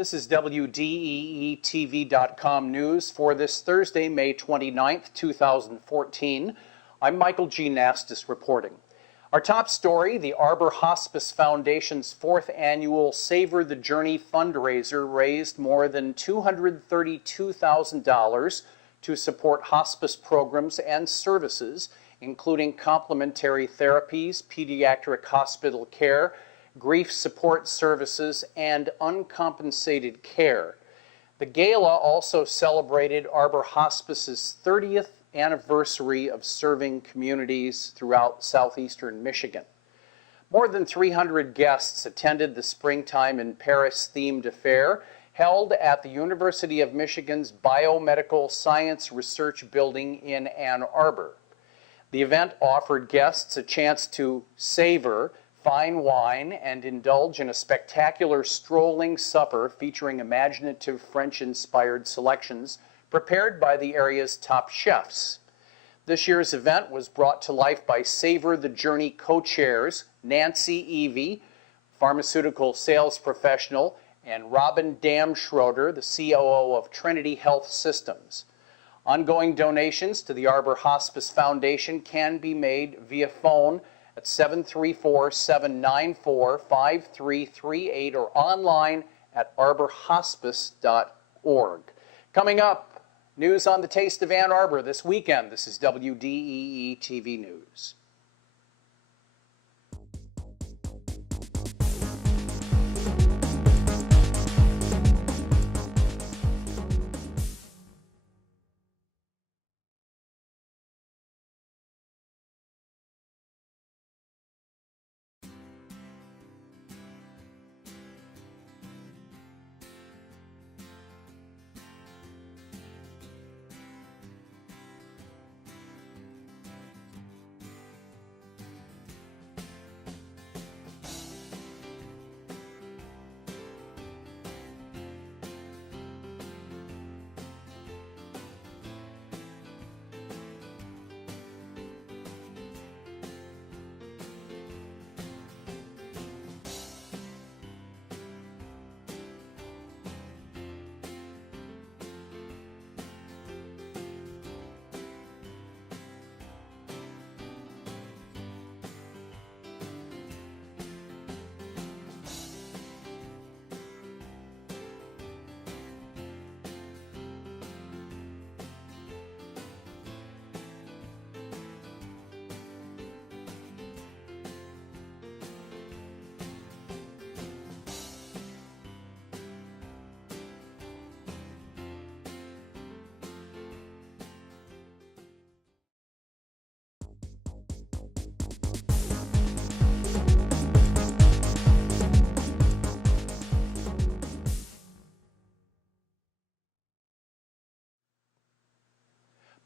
This is WDEE TV.com news for this Thursday, May 29th, 2014. I'm Michael G. Nastos reporting. Our top story, the Arbor Hospice Foundation's 4th annual Savor the Journey fundraiser raised more than $232,000 to support hospice programs and services, including complementary therapies, pediatric hospital care, grief support services, and uncompensated care. The gala also celebrated Arbor Hospice's 30th anniversary of serving communities throughout southeastern Michigan. More than 300 guests attended the Springtime in Paris themed affair held at the University of Michigan's Biomedical Science Research Building in Ann Arbor. The event offered guests a chance to savor fine wine and indulge in a spectacular strolling supper featuring imaginative French-inspired selections prepared by the area's top chefs. This year's event was brought to life by Savor the Journey co-chairs Nancy Evie, pharmaceutical sales professional, and Robin Damschroeder, the COO of Trinity Health Systems. Ongoing donations to the Arbor Hospice Foundation can be made via phone at 734-794-5338 or online at arborhospice.org. Coming up, news on the Taste of Ann Arbor this weekend. This is WDEE TV News.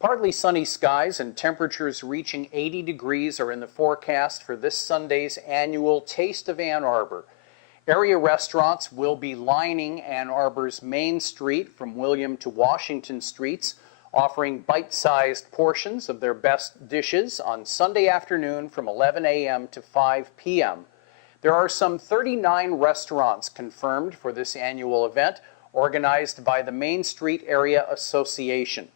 Partly sunny skies and temperatures reaching 80 degrees are in the forecast for this Sunday's annual Taste of Ann Arbor. Area restaurants will be lining Ann Arbor's Main Street from William to Washington Streets, offering bite-sized portions of their best dishes on Sunday afternoon from 11 a.m. to 5 p.m. There are some 39 restaurants confirmed for this annual event, organized by the Main Street Area Association.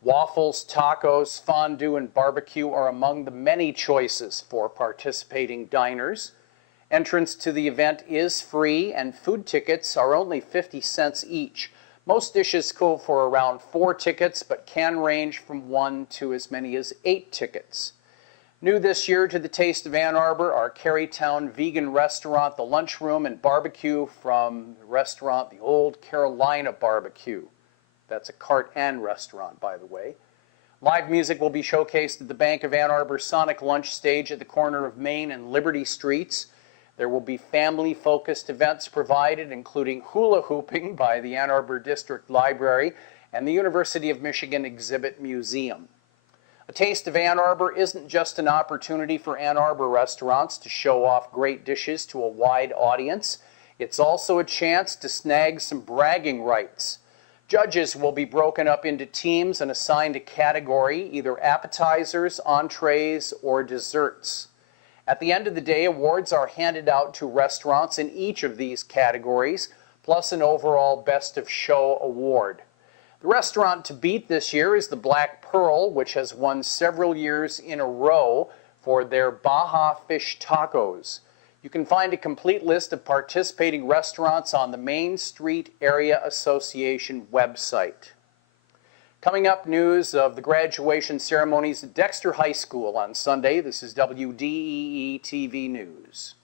Waffles, tacos, fondue, and barbecue are among the many choices for participating diners. Entrance to the event is free, and food tickets are only 50 cents each. Most dishes go for around 4 tickets, but can range from 1 to as many as 8 tickets. New this year to the Taste of Ann Arbor are Carytown vegan restaurant, The Lunchroom, and barbecue from the restaurant The Old Carolina Barbecue. That's a Cart and restaurant, by the way. Live music will be showcased at the Bank of Ann Arbor Sonic Lunch stage at the corner of Main and Liberty Streets. There will be family-focused events provided, including hula hooping by the Ann Arbor District Library and the University of Michigan Exhibit Museum. A Taste of Ann Arbor isn't just an opportunity for Ann Arbor restaurants to show off great dishes to a wide audience. It's also a chance to snag some bragging rights. Judges will be broken up into teams and assigned a category, either appetizers, entrees, or desserts. At the end of the day, awards are handed out to restaurants in each of these categories, plus an overall Best of Show award. The restaurant to beat this year is the Black Pearl, which has won several years in a row for their Baja Fish Tacos. You can find a complete list of participating restaurants on the Main Street Area Association website. Coming up, news of the graduation ceremonies at Dexter High School on Sunday. This is WDEE TV News.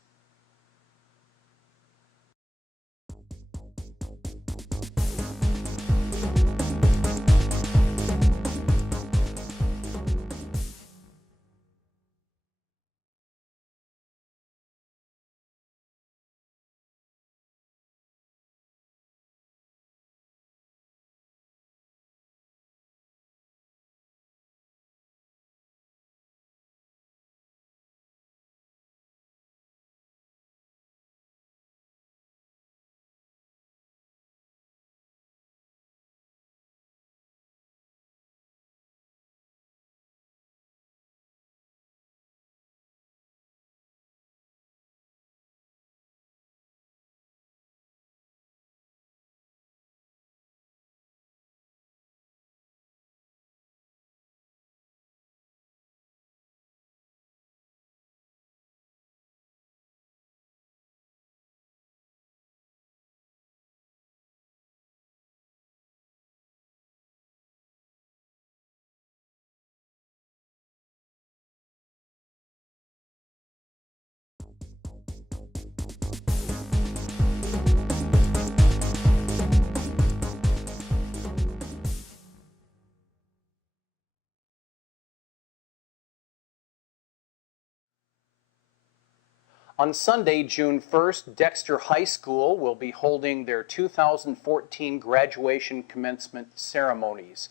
On Sunday, June 1st, Dexter High School will be holding their 2014 graduation commencement ceremonies.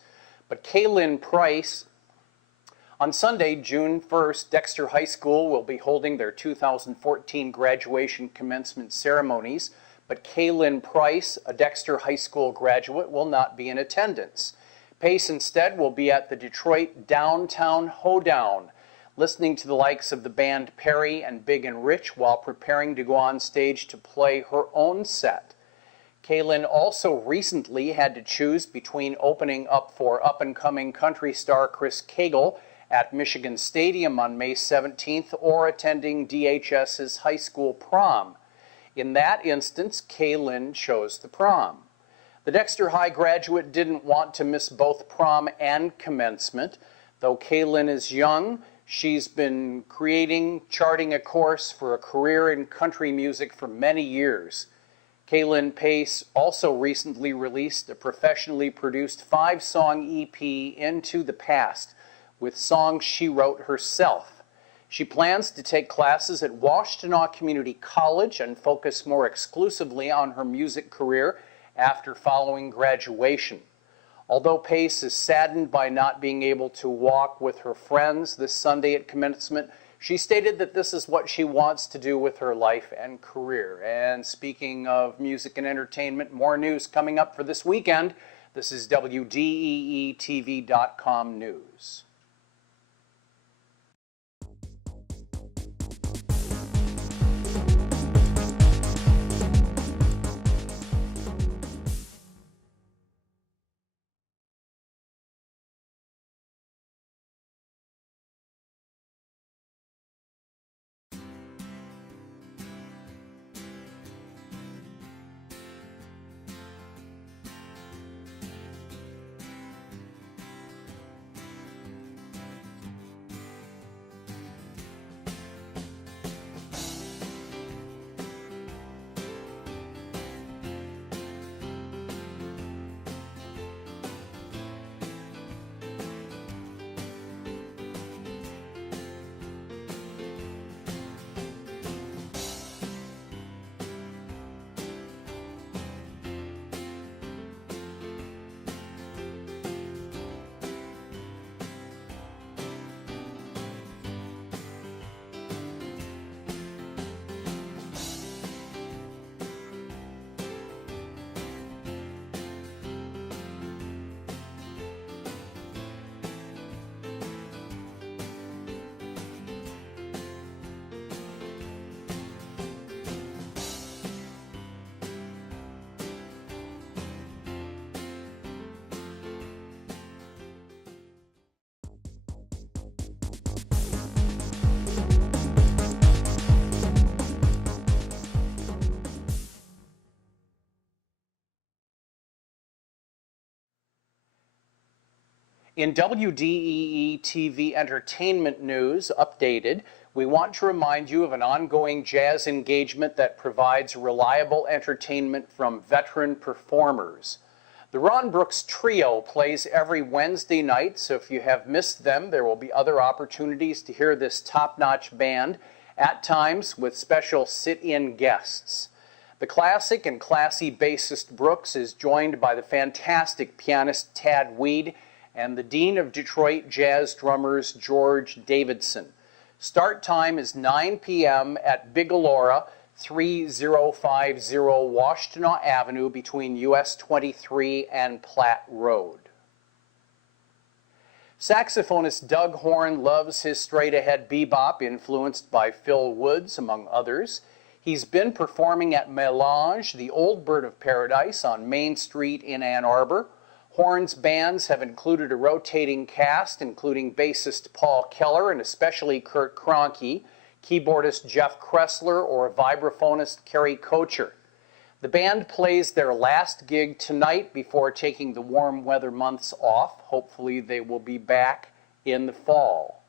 But Kaylin Price, on Sunday, June 1st, Dexter High School will be holding their 2014 graduation commencement ceremonies, but Kaylin Price, a Dexter High School graduate, will not be in attendance. Pace instead will be at the Detroit Downtown Hoedown, listening to the likes of the band Perry and Big and Rich while preparing to go on stage to play her own set. Kaylin also recently had to choose between opening up for up-and-coming country star Chris Cagle at Michigan Stadium on May 17th or attending DHS's high school prom. In that instance, Kaylin chose the prom. The Dexter High graduate didn't want to miss both prom and commencement. Though Kaylin is young, she's been charting a course for a career in country music for many years. Kaylin Pace also recently released a professionally produced 5-song EP, Into the Past, with songs she wrote herself. She plans to take classes at Washtenaw Community College and focus more exclusively on her music career after following graduation. Although Pace is saddened by not being able to walk with her friends this Sunday at commencement, she stated that this is what she wants to do with her life and career. And speaking of music and entertainment, more news coming up for this weekend. This is WDEE-TV.com news. In WDEE TV entertainment news updated, we want to remind you of an ongoing jazz engagement that provides reliable entertainment from veteran performers. The Ron Brooks Trio plays every Wednesday night, so if you have missed them, there will be other opportunities to hear this top-notch band, at times with special sit-in guests. The classic and classy bassist Brooks is joined by the fantastic pianist Tad Weed and the Dean of Detroit Jazz drummers George Davidson. Start time is 9 p.m. at Big Elora, 3050 Washtenaw Avenue between US 23 and Platte Road. Saxophonist Doug Horn loves his straight-ahead bebop, influenced by Phil Woods, among others. He's been performing at Melange, the Old Bird of Paradise on Main Street in Ann Arbor. Horn's bands have included a rotating cast, including bassist Paul Keller and especially Kurt Kroenke, keyboardist Jeff Kressler, or vibraphonist Kerry Kocher. The band plays their last gig tonight before taking the warm weather months off. Hopefully they will be back in the fall.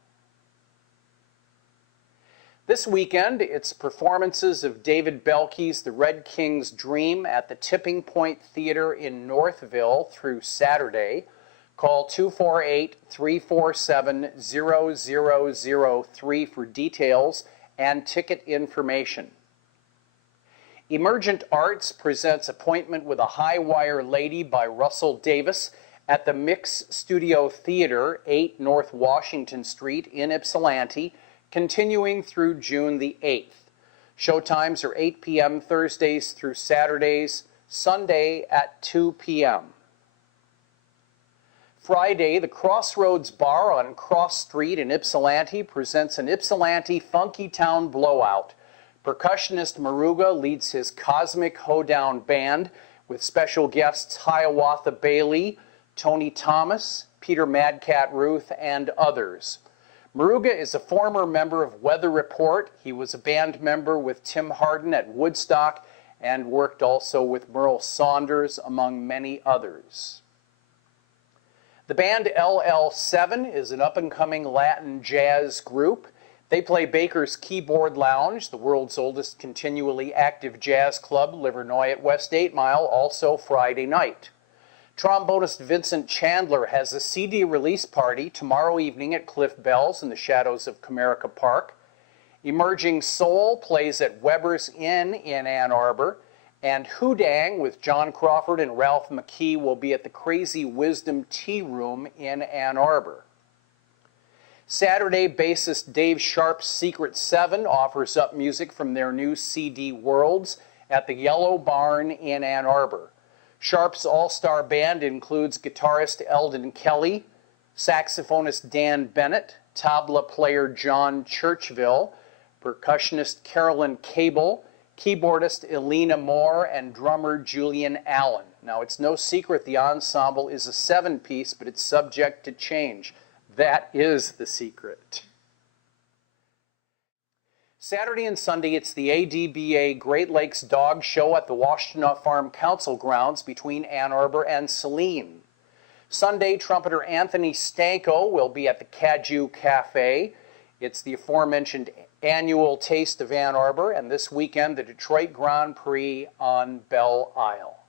This weekend, it's performances of David Belkey's The Red King's Dream at the Tipping Point Theater in Northville through Saturday. Call 248-347-0003 for details and ticket information. Emergent Arts presents Appointment with a High Wire Lady by Russell Davis at the Mix Studio Theater, 8 North Washington Street in Ypsilanti, continuing through June the 8th. Showtimes are 8 p.m. Thursdays through Saturdays, Sunday at 2 p.m. Friday, the Crossroads Bar on Cross Street in Ypsilanti presents an Ypsilanti Funky Town Blowout. Percussionist Maruga leads his Cosmic Hoedown Band with special guests Hiawatha Bailey, Tony Thomas, Peter Madcat Ruth, and others. Maruga is a former member of Weather Report. He was a band member with Tim Hardin at Woodstock and worked also with Merle Saunders, among many others. The band LL7 is an up-and-coming Latin jazz group. They play Baker's Keyboard Lounge, the world's oldest continually active jazz club, Livernois at West 8 Mile, also Friday night. Trombonist Vincent Chandler has a CD release party tomorrow evening at Cliff Bell's in the shadows of Comerica Park. Emerging Soul plays at Weber's Inn in Ann Arbor. And Hoodang with John Crawford and Ralph McKee will be at the Crazy Wisdom Tea Room in Ann Arbor. Saturday, bassist Dave Sharp's Secret Seven offers up music from their new CD Worlds at the Yellow Barn in Ann Arbor. Sharp's all-star band includes guitarist Eldon Kelly, saxophonist Dan Bennett, tabla player John Churchville, percussionist Carolyn Cable, keyboardist Elena Moore, and drummer Julian Allen. Now, it's no secret the ensemble is a 7-piece, but it's subject to change. That is the secret. Saturday and Sunday, it's the ADBA Great Lakes Dog Show at the Washtenaw Farm Council grounds between Ann Arbor and Saline. Sunday, trumpeter Anthony Stanko will be at the Cadieux Cafe. It's the aforementioned annual Taste of Ann Arbor, and this weekend, the Detroit Grand Prix on Belle Isle.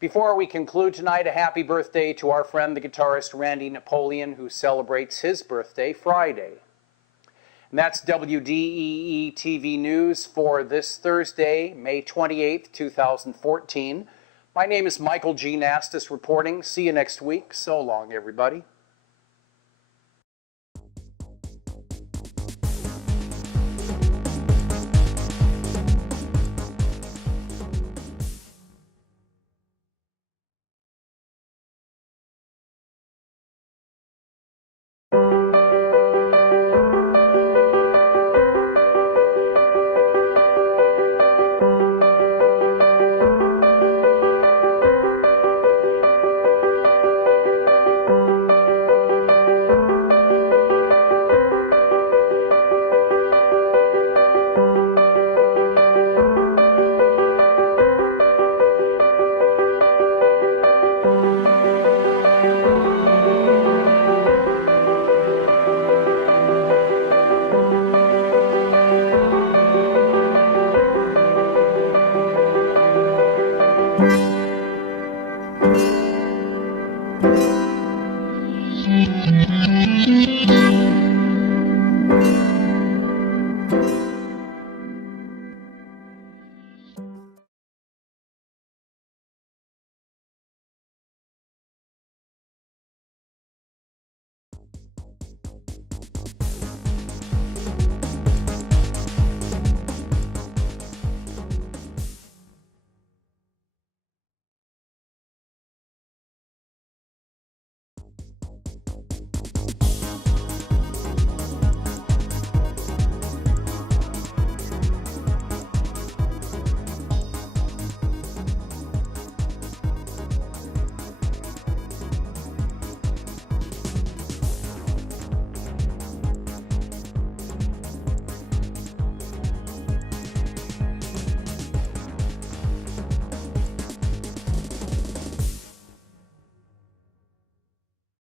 Before we conclude tonight, a happy birthday to our friend, the guitarist Randy Napoleon, who celebrates his birthday Friday. And that's WDEE TV News for this Thursday, May 28th, 2014. My name is Michael G. Nastos reporting. See you next week. So long, everybody. Thank you.